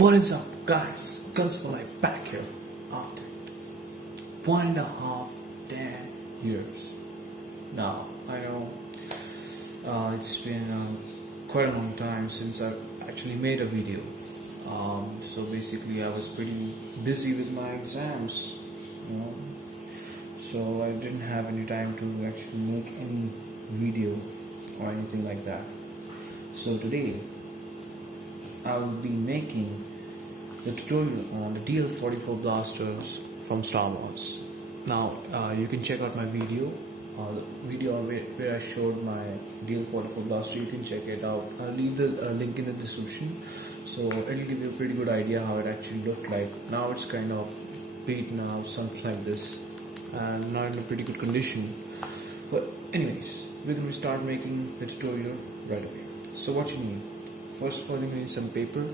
What is up, guys? Guns for Life back here after 1.5 damn years. Now, I know it's been quite a long time since I actually made a video. So basically, I was pretty busy with my exams, you know, so I didn't have any time to actually make any video or anything like that. So today, I will be making the tutorial on the DL44 blasters from Star Wars. Now you can check out my video, the video where I showed my DL44 blaster. You can check it out. I'll leave the link in the description, so it'll give you a pretty good idea how it actually looked like. Now it's kind of beaten out, something like this, and not in a pretty good condition. But anyways, we're going to start making the tutorial right away. So what you need, first of all, you need some paper,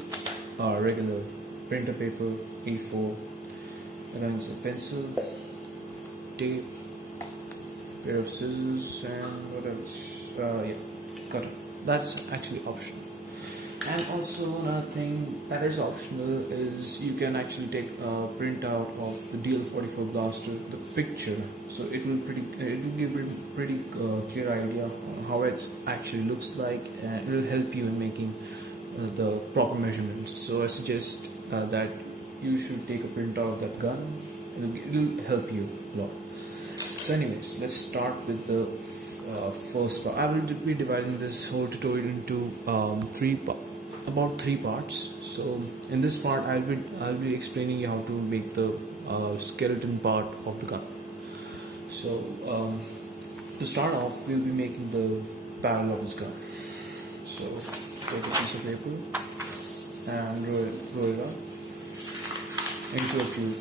regular printer paper, A4, and then some pencil, tape, pair of scissors, and what else? Cutter. That's actually optional. And also another thing that is optional is you can actually take a printout of the DL44 blaster, the picture. So it will give a pretty clear idea on how it actually looks like, and it will help you in making the proper measurements. So I suggest that you should take a printout of that gun. It will help you a lot. So anyways, let's start with the first part. I will be dividing this whole tutorial into about three parts. So in this part, I'll be explaining you how to make the skeleton part of the gun. So to start off, we'll be making the barrel of this gun. So take a piece of paper and roll it up into a tube,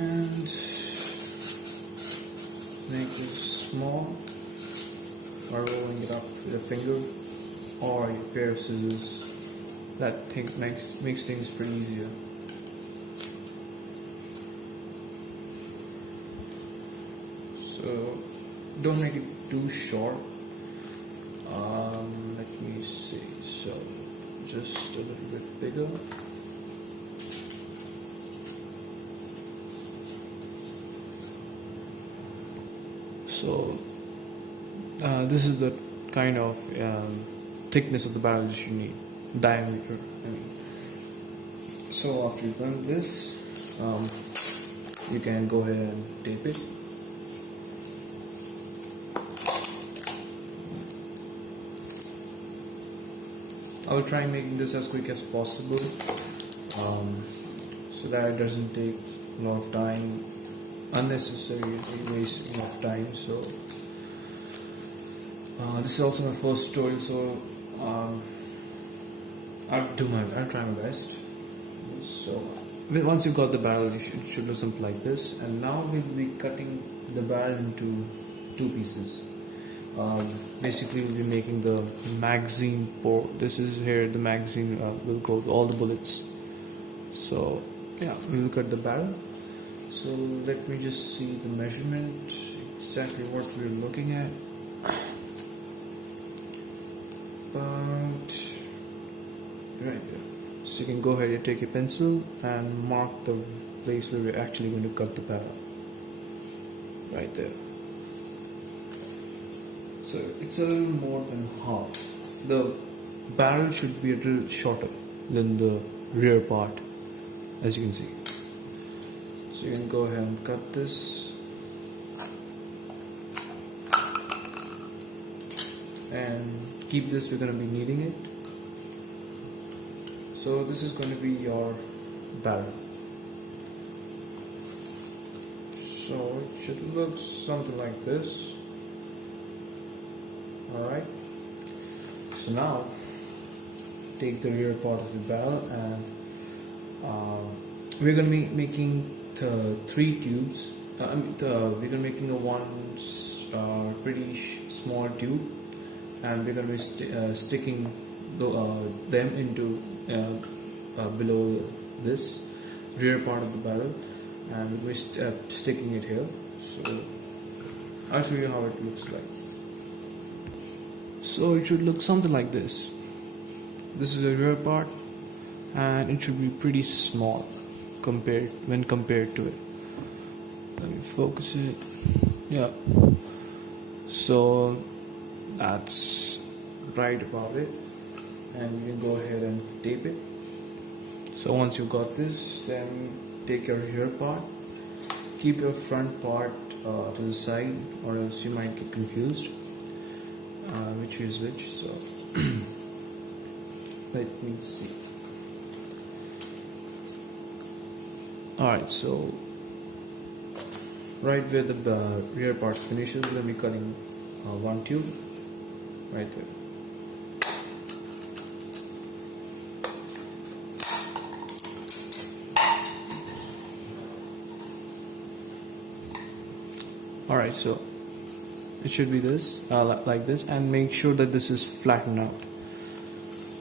and make it small by rolling it up with a finger or a pair of scissors. That makes things pretty easier. So don't make it too short. Let me see. So just a little bit bigger. So this is the kind of thickness of the barrel that you need, diameter. I mean. So after you've done this, you can go ahead and tape it. I will try making this as quick as possible, so that it doesn't take a lot of time, unnecessarily wasting of time. So this is also my first tutorial, so I'll try my best. So once you've got the barrel, it should look something like this. And now we'll be cutting the barrel into two pieces. Basically, we'll be making the magazine port. This is here the magazine will go with all the bullets. So yeah, we'll cut the barrel. So let me just see the measurement, exactly what we're looking at. But right there. So you can go ahead and take your pencil and mark the place where we're actually going to cut the barrel. Right there. So it's a little more than half. The barrel should be a little shorter than the rear part, as you can see. So you can go ahead and cut this, and keep this, we're going to be needing it. So this is going to be your barrel. So it should look something like this. Alright, so now take the rear part of the barrel, and we're going to be making three tubes. We're going to be making one pretty small tube, and we're going to be sticking them into below this rear part of the barrel, and we're sticking it here. So I'll show you how it looks like. So it should look something like this. This is the rear part, and it should be pretty small compared to it. Let me focus it. Yeah, so that's right about it, and you can go ahead and tape it. So once you got this, then take your rear part, keep your front part to the side, or else you might get confused which is which. So let me see. Alright, so right where the rear part finishes, we're going to be cutting one tube right there. Alright, so it should be this, like this, and make sure that this is flattened out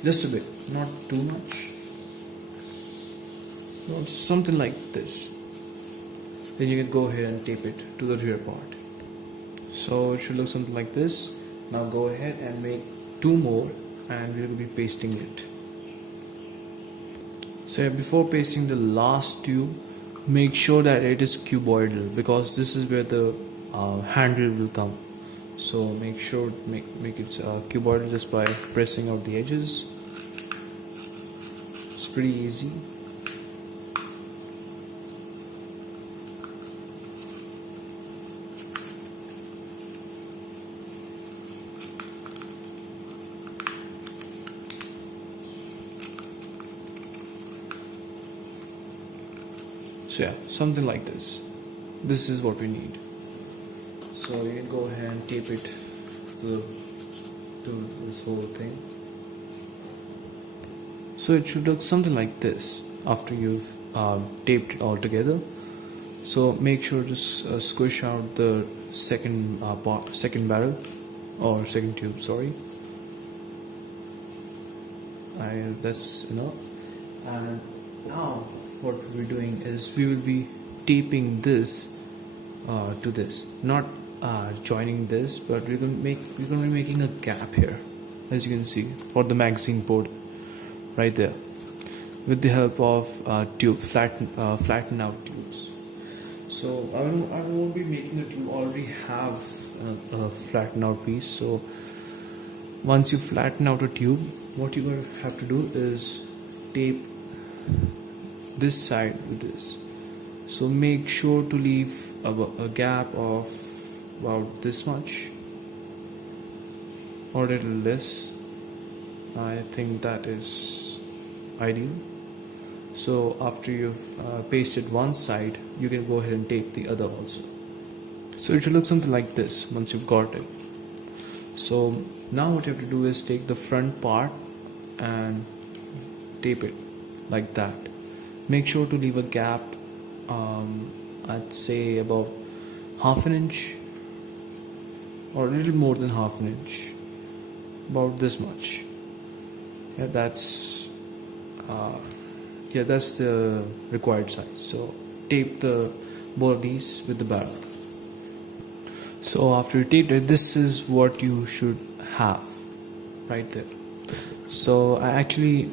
just a bit, not too much. So something like this. Then you can go ahead and tape it to the rear part. So it should look something like this. Now go ahead and make two more, and we will be pasting it. So before pasting the last tube, make sure that it is cuboidal, because this is where the handle will come. So make sure make it cuboidal just by pressing out the edges. It's pretty easy. So yeah, something like this. This is what we need. So you can go ahead and tape it to this whole thing. So it should look something like this after you've taped it all together. So make sure to squish out the second barrel, or second tube, sorry. That's enough. And now what we're doing is we will be taping this to this, not joining this, but we're going to be making a gap here, as you can see, for the magazine port right there, with the help of flatten out tubes. So I won't be making a tube. Already have a flatten out piece. So once you flatten out a tube, what you're going to have to do is tape this side with this. So make sure to leave a gap of about this much, or a little less. I think that is ideal. So after you've pasted one side, you can go ahead and tape the other also. So it should look something like this once you've got it. So now what you have to do is take the front part and tape it like that. Make sure to leave a gap, I'd say about half an inch, or a little more than half an inch, about this much. Yeah, that's the required size. So tape both of these with the barrel. So after you taped it, this is what you should have right there. So I actually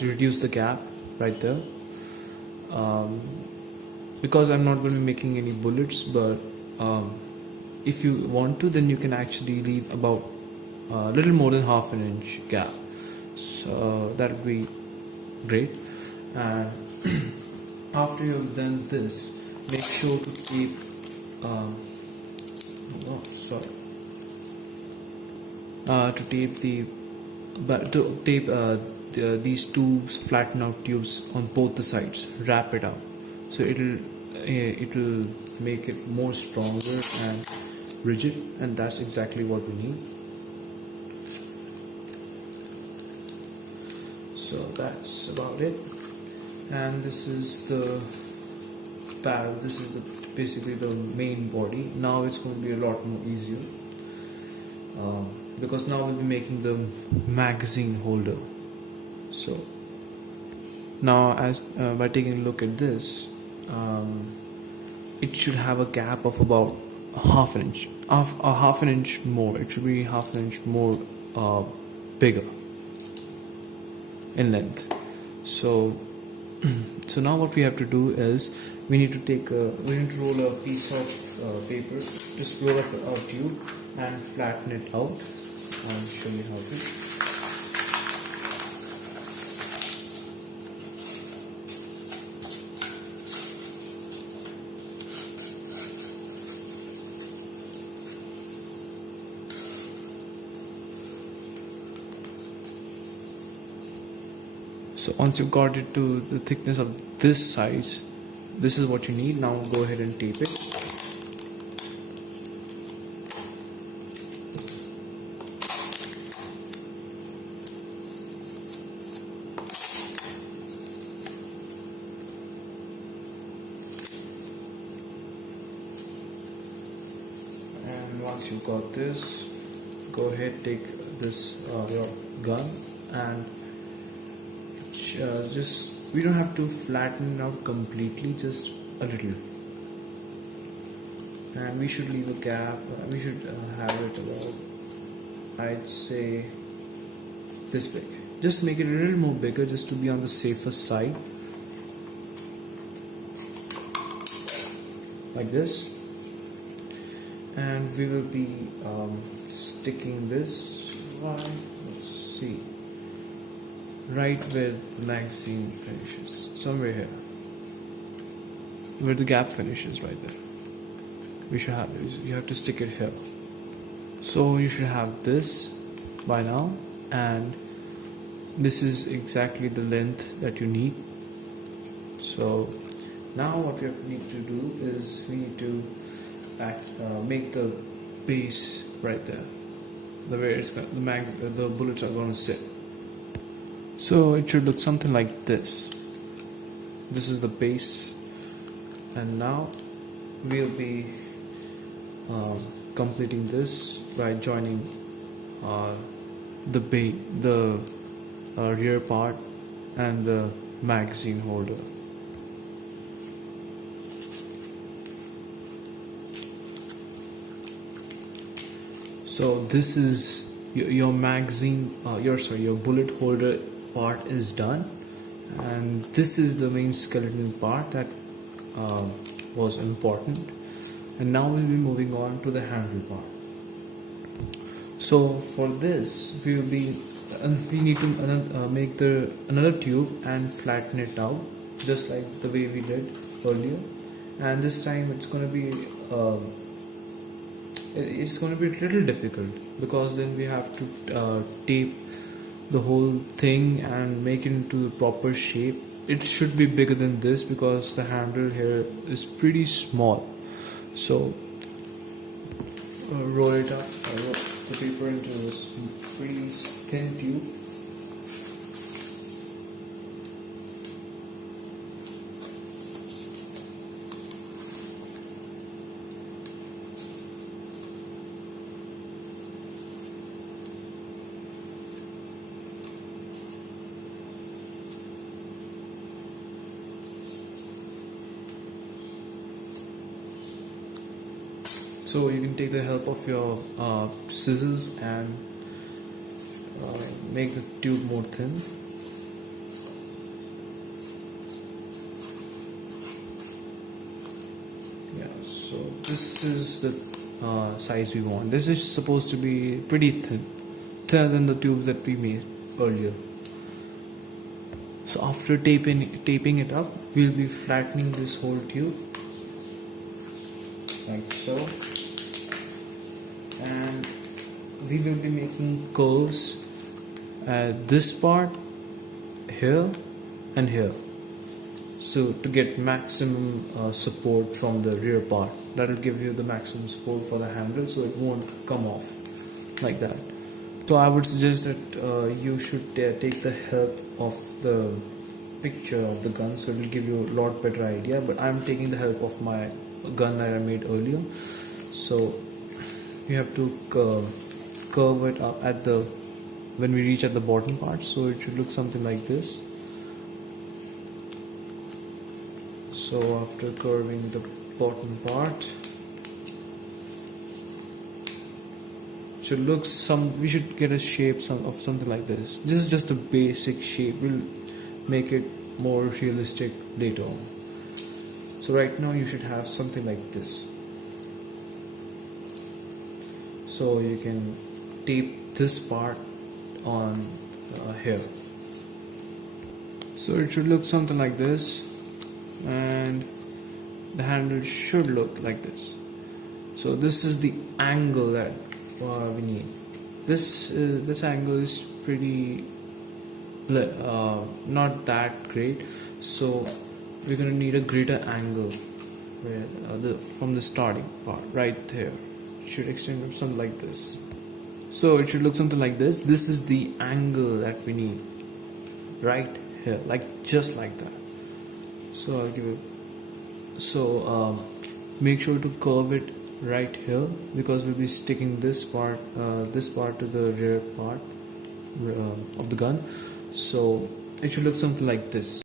reduced the gap right there, because I'm not going to be making any bullets, but if you want to, then you can actually leave about a little more than half an inch gap. So that would be great. And after you've done this, make sure to keep these two flatten out tubes on both the sides. Wrap it up, so it'll make it more stronger and rigid, and that's exactly what we need. So that's about it. And this is the barrel. This is basically the main body. Now it's going to be a lot more easier, because now we'll be making the magazine holder. So now, as by taking a look at this, it should have a gap of about half an inch. a half an inch more. It should be half an inch more bigger in length. So so now what we have to do is we need to roll a piece of paper, just roll up a tube and flatten it out. I'll show you how to. So once you've got it to the thickness of this size, this is what you need. Now go ahead and tape it. And once you've got this, go ahead, take this your gun and just, we don't have to flatten it out completely, just a little, and we should leave a gap. We should have it about, I'd say, this big. Just make it a little more bigger, just to be on the safer side, like this. And we will be sticking this right where the magazine finishes, somewhere here, where the gap finishes, right there. We should have this. You have to stick it here. So you should have this by now, and this is exactly the length that you need. So now what we need to do is we need to make the base right there, the where it's the bullets are going to sit. So it should look something like this. This is the base, and now we'll be completing this by joining the rear part and the magazine holder. So this is your magazine, your bullet holder part is done, and this is the main skeleton part that was important. And now we'll be moving on to the handle part. So for this we need to make another tube and flatten it out, just like the way we did earlier. And this time it's going to be a little difficult, because then we have to tape the whole thing and make it into the proper shape. It should be bigger than this because the handle here is pretty small. So roll it up, roll the paper into this pretty thin tube. So you can take the help of your scissors and make the tube more thin. Yeah, so this is the size we want. This is supposed to be pretty thinner than the tubes that we made earlier. So after taping it up, we'll be flattening this whole tube like so. And we will be making curves at this part, here and here, so to get maximum support from the rear part. That will give you the maximum support for the handle, so it won't come off like that. So I would suggest that you should take the help of the picture of the gun, so it will give you a lot better idea. But I'm taking the help of my gun that I made earlier. So you have to curve it up at when we reach at the bottom part, so it should look something like this. So after curving the bottom part, should look we should get a shape of something like this. This is just a basic shape. We'll make it more realistic later on. So right now you should have something like this. So you can tape this part on here. So it should look something like this, and the handle should look like this. So this is the angle that we need. This angle is pretty not that great, so we're gonna need a greater angle where from the starting part right there. It should extend to something like this. So it should look something like this. This is the angle that we need right here, like just like that. So I'll give it. So make sure to curve it right here, because we'll be sticking this part to the rear part of the gun. So it should look something like this.